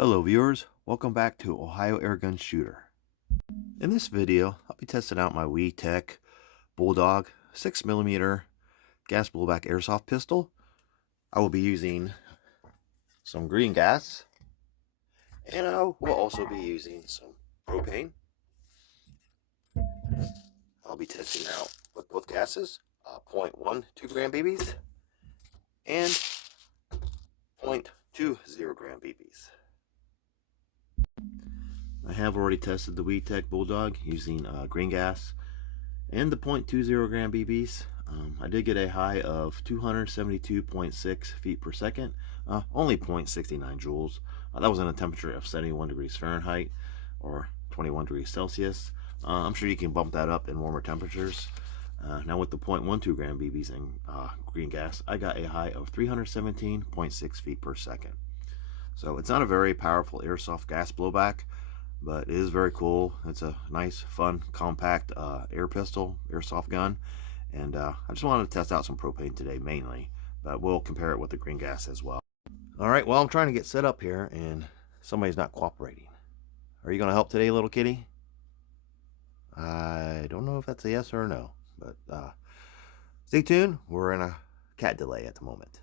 Hello viewers, welcome back to Ohio Airgun Shooter. In this video, I'll be testing out my WE Tech Bulldog 6mm gas blowback airsoft pistol. I will be using some green gas, and I will also be using some propane. I'll be testing out with both gases, 0.12 gram BBs and 0.20 gram BBs. I have already tested the WE Tech Bulldog using green gas and the 0.20 gram BBs. I did get a high of 272.6 feet per second, only 0.69 joules. That was in a temperature of 71 degrees Fahrenheit or 21 degrees Celsius. I'm sure you can bump that up in warmer temperatures. Now with the 0.12 gram BBs and green gas, I got a high of 317.6 feet per second. So it's not a very powerful airsoft gas blowback, but it is very cool. It's a nice, fun, compact air pistol, airsoft gun. And I just wanted to test out some propane today mainly, but we'll compare it with the green gas as well. All right, well, I'm trying to get set up here and somebody's not cooperating. Are you going to help today, little kitty? I don't know if that's a yes or a no, but stay tuned. We're in a cat delay at the moment.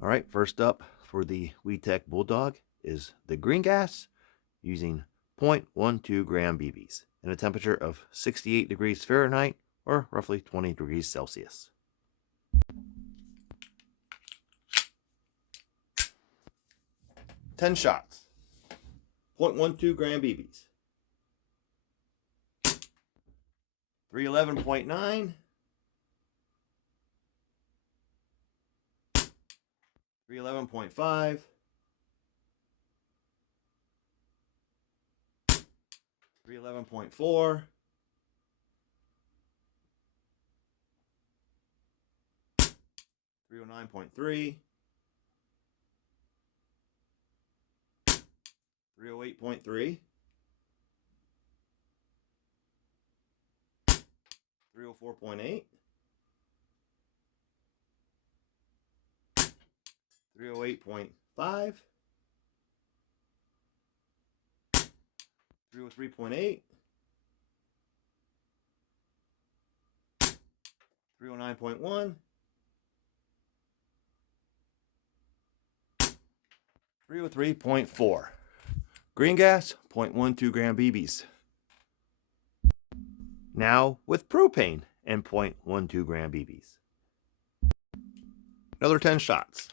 All right, first up for the WE Tech Bulldog is the green gas using 0.12 gram BBs in a temperature of 68 degrees Fahrenheit or roughly 20 degrees Celsius. Ten shots. 0.12 gram BBs. 311.9. 311.5. 311.4. 309.3. 308.3. 304.8. 308.5. 303.8. 309.1. 303.4. Green gas, 0.12 gram BBs. Now with propane and 0.12 gram BBs. Another 10 shots.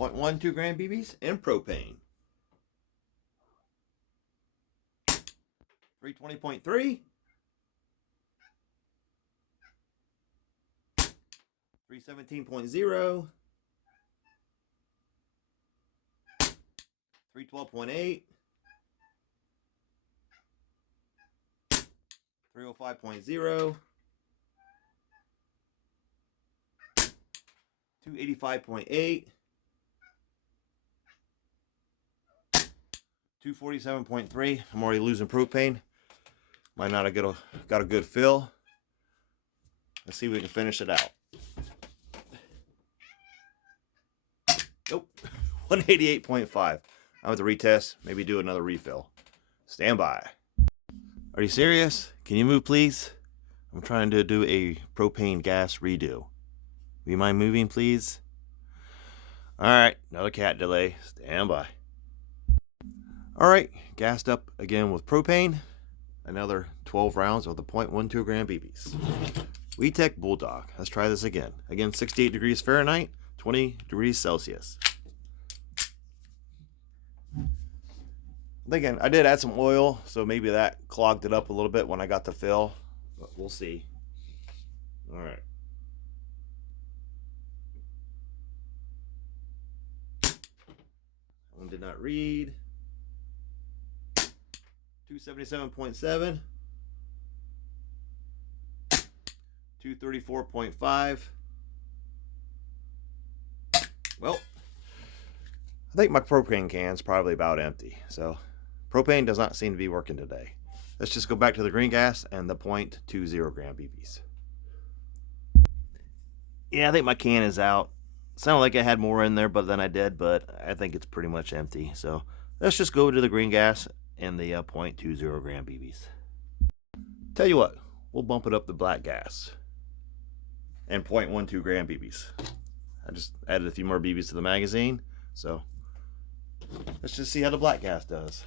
0.12 gram BBs and propane. 320.3. 317.0. 312.8. 305.0. 285.8. 247.3. I'm already losing propane. Might not have got a good fill. Let's see if we can finish it out. Nope. 188.5. I have to retest, maybe do another refill. Stand by. Are you serious? Can you move, please? I'm trying to do a propane gas redo. Will you mind moving, please? All right, another cat delay. Stand by. All right, gassed up again with propane. Another 12 rounds of the 0.12 gram BBs. WE Tech Bulldog. Let's try this again. Again, 68 degrees Fahrenheit, 20 degrees Celsius. Again, I did add some oil, so maybe that clogged it up a little bit when I got the fill, but we'll see. All right. One did not read. 277.7. 234.5. Well, I think my propane can's probably about empty, so propane does not seem to be working today. Let's just go back to the green gas and the 0.20 gram BBs. Yeah, I think my can is out. Sounded like I had more in there, but then I did, but I think it's pretty much empty. So let's just go to the green gas and the 0.20 gram BBs. Tell you what, we'll bump it up to black gas and 0.12 gram BBs. I just added a few more BBs to the magazine, so let's just see how the black gas does.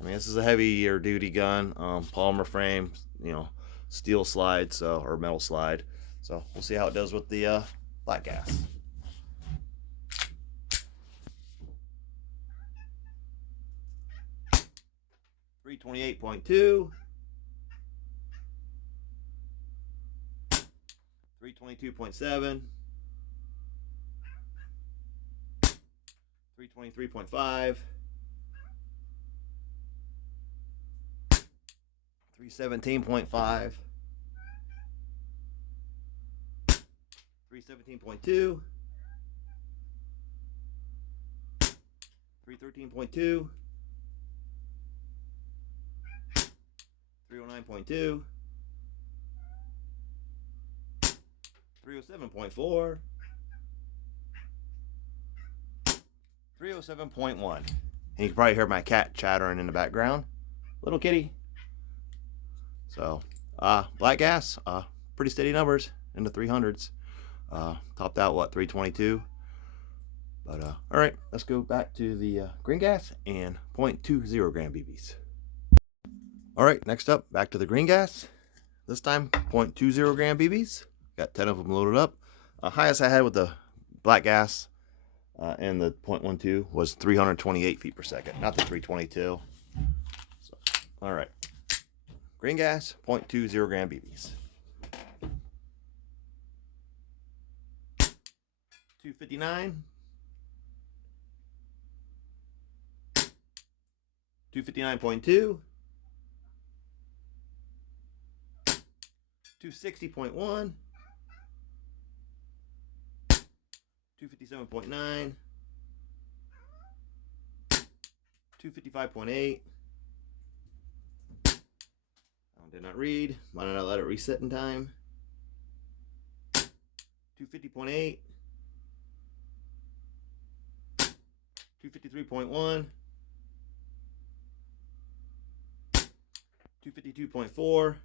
I mean, this is a heavier duty gun, polymer frame, steel slide, or metal slide. So we'll see how it does with the black gas. .328.2, 322.7, 323.5, 317.5, 317.2, 313.2, 309.2, 307.4, 307.1. And you can probably hear my cat chattering in the background. Little kitty. So, black gas, pretty steady numbers in the 300s. Topped out, 322? But, all right, let's go back to the green gas and 0.20 gram BBs. All right, next up, back to the green gas. This time, 0.20 gram BBs. Got 10 of them loaded up. Highest I had with the black gas and the 0.12 was 328 feet per second, not the 322. So, all right. Green gas, 0.20 gram BBs. 259. 259.2. 260.1. 257.9. 255.8. Did not read. Why did I let it reset in time? 250.8. 253.1. 252.4.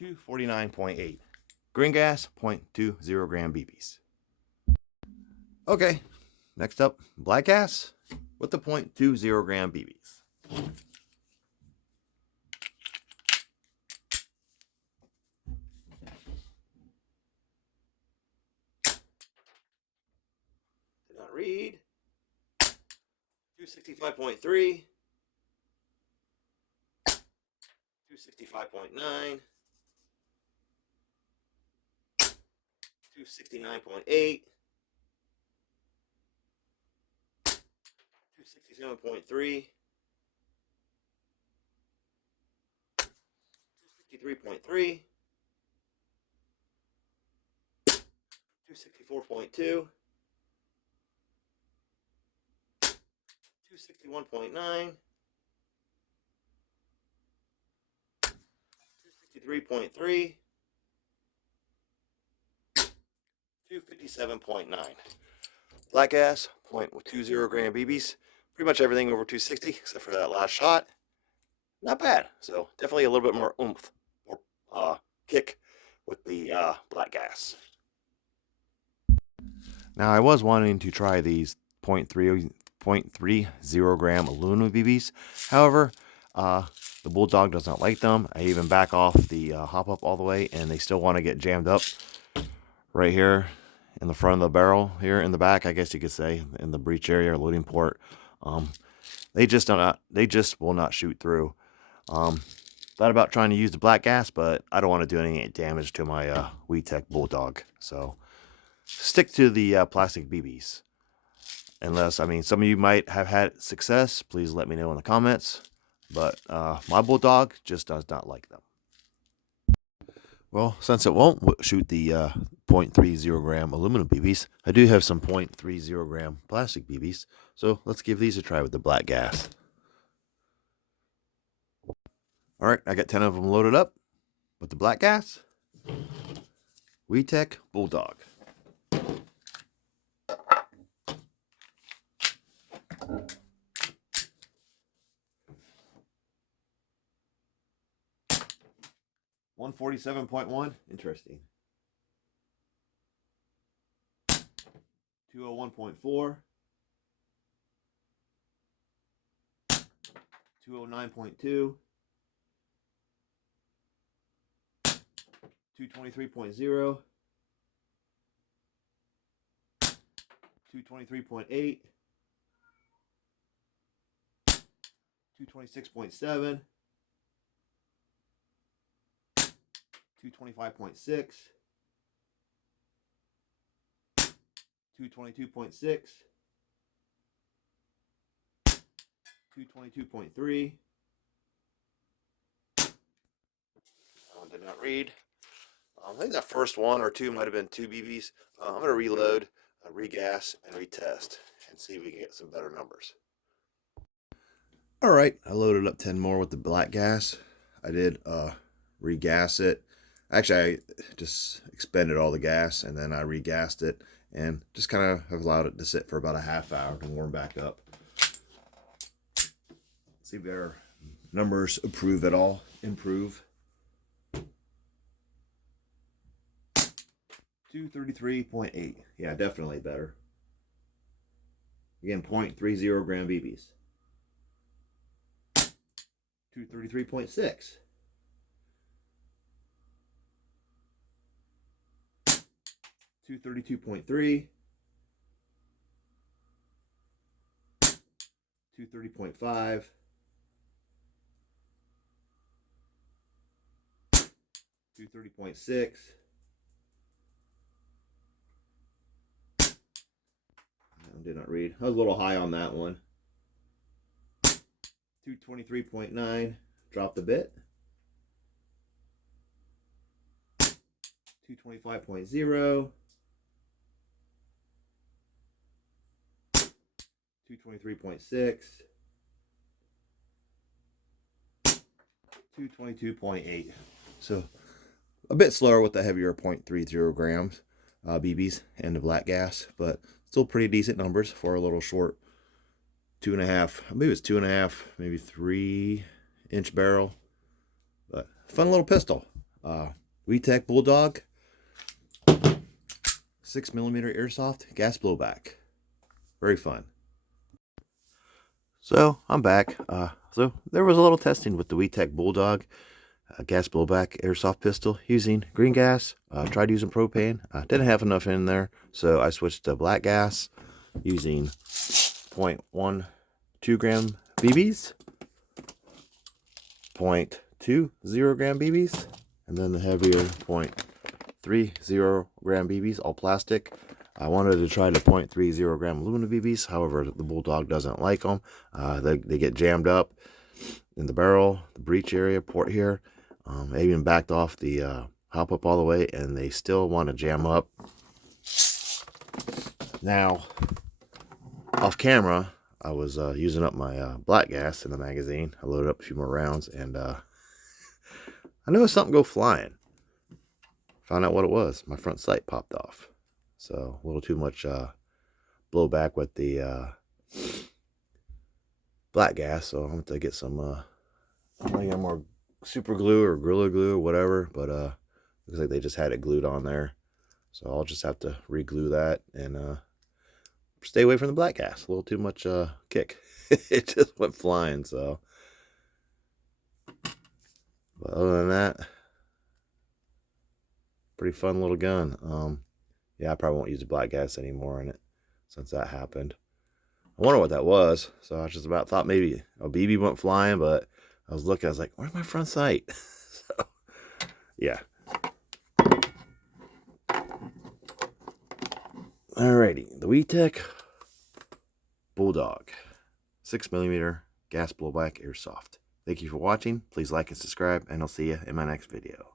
249.8. Green gas, 0.20 gram BBs. Okay, next up, black gas with the 0.20 gram BBs. Did not read. 265.3. 265.9. 269.8. 267.3. 263.3. 264.2. 261.9. 263.3. 257.9. Black gas, 0.20 gram BBs. Pretty much everything over 260 except for that last shot. Not bad. So definitely a little bit more oomph or kick with the black gas. Now I was wanting to try these 0.30 gram aluminum BBs. However, the Bulldog does not like them. I even back off the hop up all the way, and they still want to get jammed up right here in the front of the barrel, here in the back, I guess you could say, in the breech area or loading port. They just will not shoot through. Thought about trying to use the black gas, but I don't want to do any damage to my WE Tech Bulldog. So stick to the plastic BBs. Unless, I mean, some of you might have had success, please let me know in the comments. But my Bulldog just does not like them. Well, since it won't shoot the 0.30 gram aluminum BBs, I do have some 0.30 gram plastic BBs. So let's give these a try with the black gas. All right, I got 10 of them loaded up with the black gas. WE Tech Bulldog. $147.1, interesting. 201.4, 209.2, 223.0, 223.8, 226.7, 225.6, 222.6, 222.3. Did not read. I think that first one or two might have been two BBs. I'm going to reload, regas, and retest and see if we can get some better numbers. All right, I loaded up 10 more with the black gas. I did regas it. Actually, I just expended all the gas and then I regassed it and just kind of have allowed it to sit for about a half hour to warm back up. See if their numbers improve at all. 233.8. Yeah, definitely better. Again, 0.30 gram BBs. 233.6. 232.3. 230.5. 230.6. Did not read. I was a little high on that one. 223.9. Dropped a bit. 225.0. 223.6. 222.8. So a bit slower with the heavier 0.30 grams BBs and the black gas, but still pretty decent numbers for a little short 2.5, maybe it's 2.5, maybe 3-inch barrel, but fun little pistol. WE Tech Bulldog, 6mm airsoft gas blowback, very fun. So I'm back. So there was a little testing with the WE Tech Bulldog gas blowback airsoft pistol using green gas. Tried using propane. Didn't have enough in there, so I switched to black gas using 0.12 gram BBs, 0.20 gram BBs, and then the heavier 0.30 gram BBs, all plastic. I wanted to try the 0.30 gram aluminum BBs. However, the Bulldog doesn't like them. They get jammed up in the barrel, the breech area, port here. I even backed off the hop up all the way, and they still want to jam up. Now, off camera, I was using up my black gas in the magazine. I loaded up a few more rounds, and I noticed something go flying. Found out what it was. My front sight popped off. So a little too much blowback with the black gas. So I'm going to get some more super glue or Gorilla Glue or whatever. But looks like they just had it glued on there. So I'll just have to re-glue that and stay away from the black gas. A little too much kick. It just went flying. So, but other than that, pretty fun little gun. Yeah, I probably won't use the black gas anymore in it since that happened. I wonder what that was. So I just about thought maybe a BB went flying, but I was looking, I was like, where's my front sight? So, yeah. Alrighty, the WE Tech Bulldog 6mm gas blowback airsoft. Thank you for watching. Please like and subscribe, and I'll see you in my next video.